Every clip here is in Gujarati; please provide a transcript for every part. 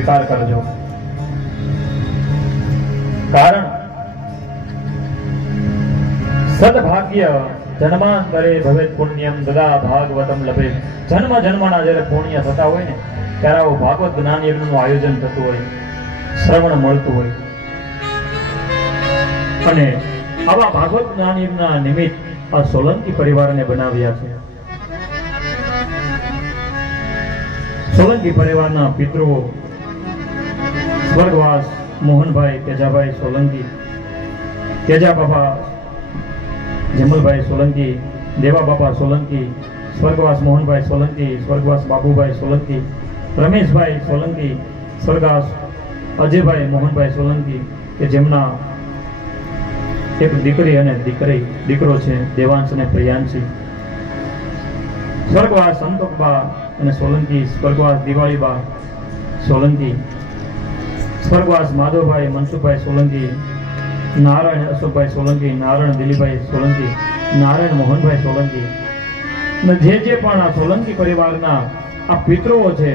સ્વીકાર કરજો. કારણ સદભાગ્ય જન્માંતરે ભવેત પુણ્યમ દદા ભાગવતમ લભે. જન્મ જન્મના જ્યારે પુણ્ય થતા હોય ને ત્યારે આવું ભાગવત જ્ઞાન યજ્ઞનું આયોજન થતું હોય, શ્રવણ મળતું હોય. અને આવા ભાગવત જ્ઞાન યજ્ઞના નિમિત્ત આ સોલંકી પરિવારને બનાવ્યા છે. સોલંકી પરિવારના પિતૃઓ સ્વર્ગવાસ મોહનભાઈ તેજાભાઈ સોલંકી, તેજા બાપા જમલભાઈ સોલંકી, દેવા બાપા સોલંકી, સ્વર્ગવાસ મોહનભાઈ સોલંકી, સ્વર્ગવાસ બાબુભાઈ સોલંકી, રમેશભાઈ સોલંકી, સ્વર્ગવાસ અજયભાઈ મોહનભાઈ સોલંકી કે જેમના એક દીકરી અને દીકરો છે દેવાંશ અને પ્રિયાંશી, સ્વર્ગવાસ સંતોકબા અને સોલંકી, સ્વર્ગવાસ દિવાળીબા સોલંકી, સ્વર્ગવાસ માધવભાઈ મનસુખભાઈ સોલંકી, નારાયણ અશોકભાઈ સોલંકી, નારાયણ દિલીપભાઈ સોલંકી, નારાયણ મોહનભાઈ સોલંકી અને જે પણ આ સોલંકી પરિવારના આ પિતૃઓ છે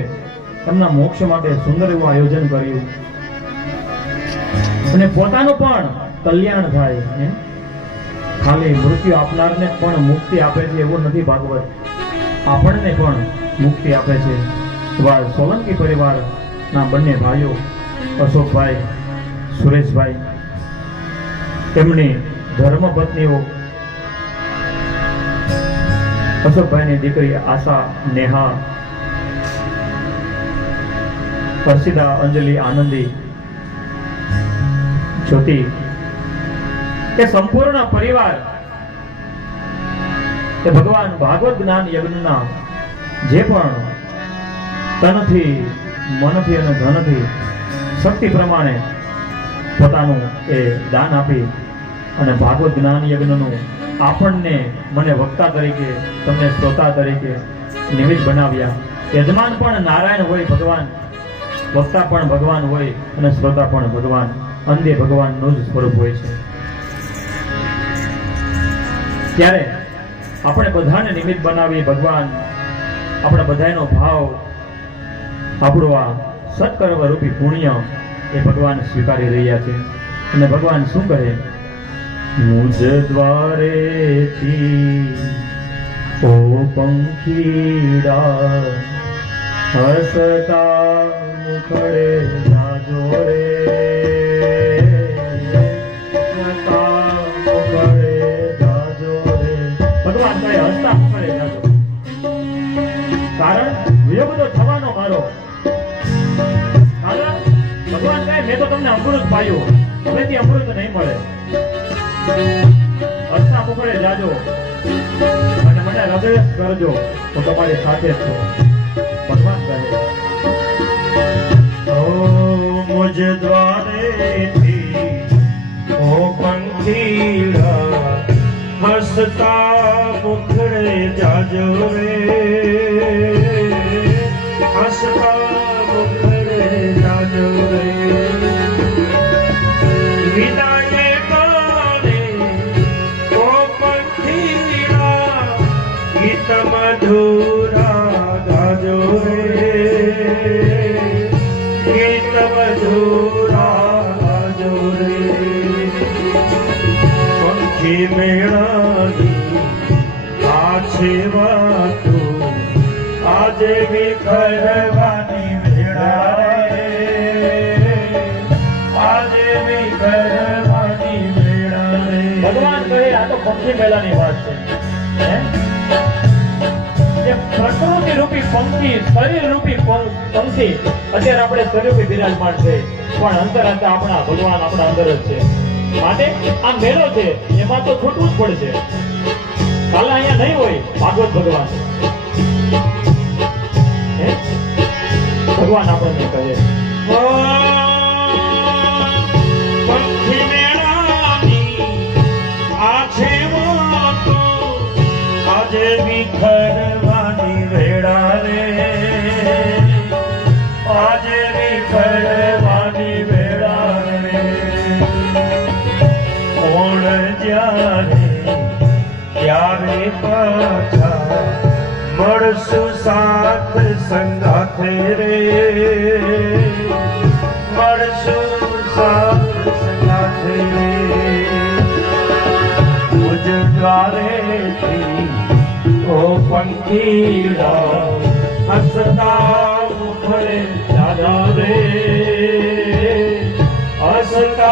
એમના મોક્ષ માટે સુંદર એવું આયોજન કર્યું અને પોતાનું પણ કલ્યાણ થાય. ખાલી મૃત્યુ આપનારને પણ મુક્તિ આપે છે એવું નથી ભાગવત, આપણને પણ મુક્તિ આપે છે. સોલંકી પરિવારના બંને ભાઈઓ અશોકભાઈ, સુરેશભાઈ, તેમની ધર્મપત્નીઓ અશોકભાઈની દીકરી આશા, નેહા, હર્ષિદા, અંજલિ, આનંદી, જ્યોતિ, એ સંપૂર્ણ પરિવાર એ ભગવાન ભાગવત જ્ઞાન યજ્ઞના જે પણ તનથી, મનથી અને ધનથી શક્તિ પ્રમાણે પોતાનું એ દાન આપી અને ભાગવત જ્ઞાન યજ્ઞનું આપણને, મને વક્તા તરીકે, તમને શ્રોતા તરીકે નિમિત્ત બનાવ્યા. યજમાન પણ નારાયણ હોય ભગવાન, વક્તા પણ ભગવાન હોય અને શ્રોતા પણ ભગવાન, અંતે ભગવાનનું જ સ્વરૂપ હોય છે. ત્યારે આપણે બધાને નિમિત્ત બનાવી ભગવાન આપણા બધાનો ભાવ, આપણો આ સત્કર્મ રૂપી પુણ્ય એ ભગવાન સ્વીકારી રહ્યા છે. અને ભગવાન શું કહે? મુજ દ્વારેથી ઓ પંખીડા હસતા મુખડે જાજો રે, ભગવાન કહે હસતા મુખડે જાજો. કારણ વિયોગ તો થવાનો મારો. ભગવાન કહે મેં તો તમને અમૃત પાયું, હવેથી અમૃત નહીં મળે. હસતા મુખડે જાજો અને મને હૃદય કરજો, તો તમારી સાથે જ છું. ભગવાન કહે ઓ મુજ દ્વારેથી ઓ પંખીડા હસતા મુખડે જાજો રે, હસતા મુખડે જાજો રે. વિદાય કાલે ઓ પંખીડા ગીત મધુરા ગાજો રે, ગીત મધુરા ગાજો રે. પંખી મેળાની આ છે વાતો આજે વિખરવાની વેળા રે, આજે વિખરવાની વેળા રે. ભગવાન કહે આ તો પંખી મેળાની વાત છે. પ્રકૃતિ રૂપી પંખી, શરીર રૂપી પંખી અત્યારે આપણે સ્વરૂપે બિરાજમાન છે, પણ અંતરાત્મા આપણા ભગવાન આપણા અંદર જ છે. માટે આ મેળો છે એમાં તો છૂટવું જ પડશે. કાલે અહીંયા નહીં હોય ભાગવત ભગવાન. ભગવાન આપણને કહે પંખી મેળાની આ છે વાતો આજે વિખરવાની વેળા રે, આજે વિખરવાની વેળા રે. કોણ જ્યારે ત્યારે પાછા મળશું સાથ સંગાથે રે, પંખીડા હસતા મુખડે દાદા રે હસતા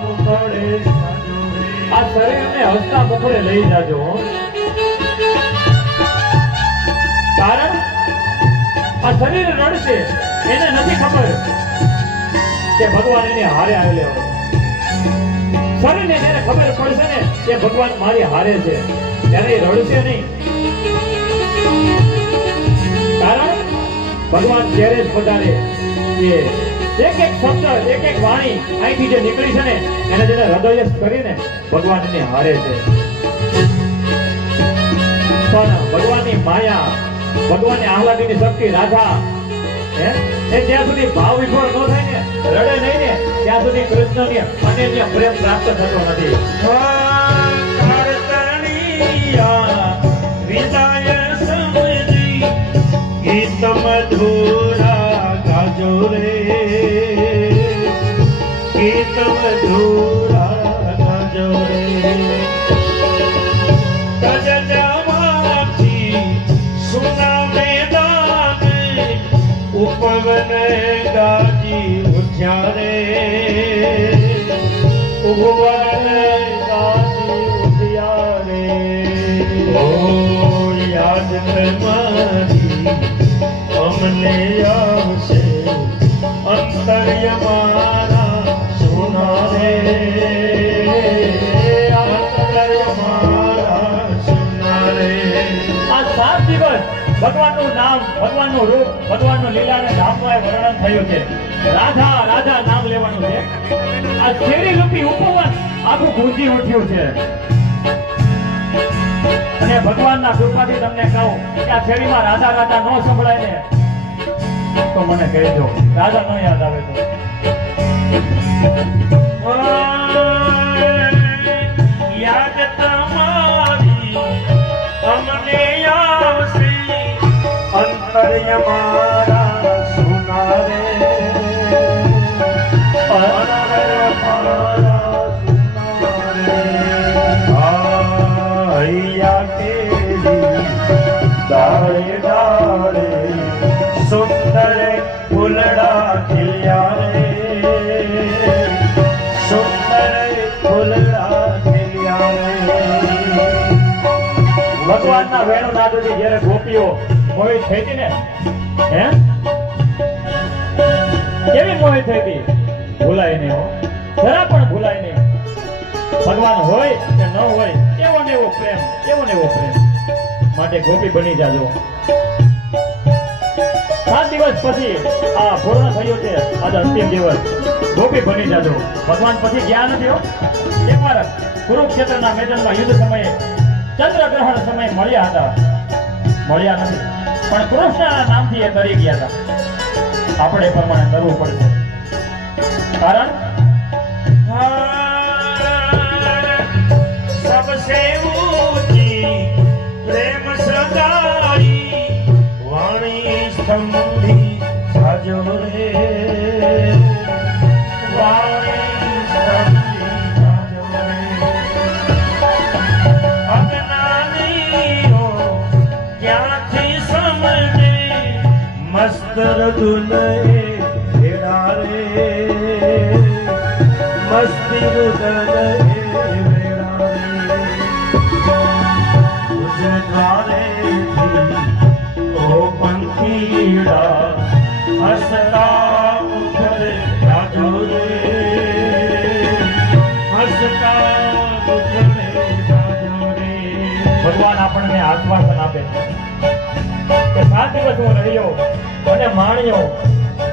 મુખડે જાજો રે. આ શરીરને હસતા મુખડે લઈ જાજો હો. કારણ આ શરીર રડશે, એને નથી ખબર કે ભગવાન એને હારે આવેલો હોય. શરીરને એને ખબર પડશે ને કે ભગવાન મારી હારે છે, ત્યારે એ રડશે નહીં. કારણ ભગવાન ત્યારે જ પધારે કે એક એક શબ્દ, એક એક વાણી અહીંથી જે નીકળી છે ને એને જેને હૃદયસ્થ કરીને ભગવાન એને હારે છે. પણ ભગવાનની માયા, ભગવાનની આહલાદીની શક્તિ રાધા હે એ જ્યાં સુધી ભાવ વિભોર ન થાય ને, રડે નહીં ને, ત્યાં સુધી કૃષ્ણની અનન્ય પ્રેમ પ્રાપ્ત થતો નથી. કરતણિયા વિદાય સમજી ગીત મધુરા ગાજો રે ગીત મધુરા ગાજો રે. ગજજમાંથી સુના મેદાન ઉપવન ગાજી ઉઠ્યા રે ઉપવન ગાજી ઉઠ્યા રે. ઓ યાદ તમારી અમને આવશે અંતર્ય મારા સોના રે અંતર્ય મારા સોના રે. આ 7 દિવસ ભગવાનનું નામ, ભગવાનનું રૂપ, ભગવાનનું લીલા અને નામનું એ વર્ણન થયું છે. રાધા રાધા નામ લેવાનું છે. આ શેરી રૂપી ઉપવન આખું ગુંજી ઉઠ્યું છે. અને ભગવાનના કૃપાથી તમને કહું કે આ શેરીમાં રાધા રાધા ન સંભળાય ને તો મને કહેજો, રાધા ન યાદ આવે તો. યાદ તમારી અમને આવશે અંતર્ય મારા સોના રે અંતર્ય મારા સોના રે. હૈયા કેરી દાળે દાળે સુંદર ફૂલડા ખીલ્યા રે સુંદર ફૂલડા ખીલ્યા રે. ભગવાનના વેણુનાદથી જ્યારે ગોપીઓ મોહિત થઈ હતી ને, હે કેવી મોહિત થઈ હતી? ભૂલાય નહીં હો, જરા પણ ભૂલાય નહીં. ભગવાન હોય કે ન હોય, એવો ને એવો પ્રેમ, એવો ને એવો પ્રેમ. માટે ગોપી બની જાજો. 7 દિવસ પછી આ પૂર્ણ થયું છે, આજે અંતિમ દિવસ. ગોપી બની જાજો. ભગવાન પછી ગયા નથી હો. એકવાર કુરુક્ષેત્રના મેદાનમાં યુદ્ધ સમયે ચંદ્રગ્રહણ સમયે મળ્યા હતા, મળ્યા નથી, પણ કૃષ્ણના નામથી એ તરી ગયા હતા. આપણે એ પ્રમાણે કરવું પડશે. કારણ सबसे ऊंची प्रेम सगाई वाणी स्तंभी साजो रे वाणी स्तंभी साजो रे. अज्ञानीओ क्यांथी समझे मस्तर दुने भेड़ा रे मस्ती दुने હસતા મુખડે જાજો રે હસતા મુખડે જાજો રે. ભગવાન આપણને આશ્વાસન આપે છે કે 7 દિવસ હું રહ્યો અને માણ્યો,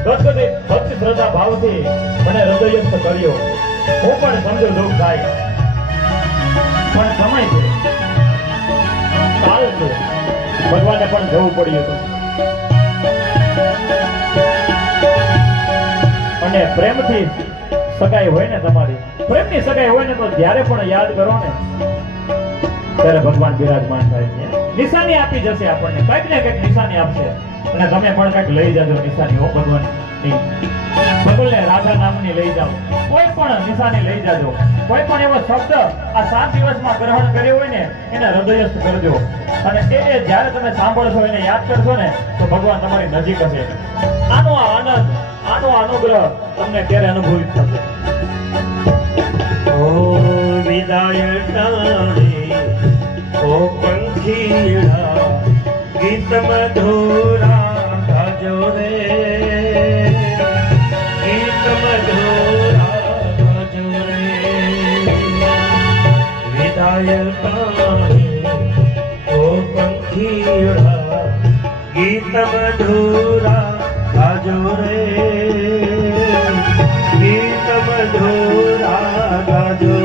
ભક્તિ શ્રદ્ધા ભાવથી મને હૃદયસ્થ કર્યો. હું પણ સમજો દુઃખ થાય, પણ સમય છે, કાલ છે. ભગવાને પણ જવું પડ્યું હતું. અને પ્રેમથી સગાઈ હોય ને, તમારી પ્રેમની સગાઈ હોય ને, તો જ્યારે પણ યાદ કરો ને ત્યારે ભગવાન બિરાજમાન થાય છે. નિશાની આપી જશે આપણને, કંઈક ને કંઈક નિશાની આપશે. અને તમે પણ કંઈક લઈ જાજો નિશાની હો ભગવાન. ભગવાન ફૂલને રાધા નામની લઈ જાઓ, કોઈ પણ નિશાની લઈ જાજો, કોઈ પણ એવો શબ્દ આ 7 દિવસમાં ગ્રહણ કર્યો હોય ને એને હૃદયસ્થ કરજો, અને એ જ્યારે તમે સાંભળશો એને યાદ કરશો ને તો ભગવાન તમારી નજીક હશે. આનો આ આનંદ, આનો અનુગ્રહ તમને ત્યારે અનુભવિત થશે. ઓ વિદાય ટાણે ઓ પંખીડા ગીત મધુરા ગાજો રે, ગીત મધુરા ગાજો રે. વિદાય ટાણે ઓ પંખીડા ગીત મધુરા ગાજો રે, ગીત મધુરા ગાજો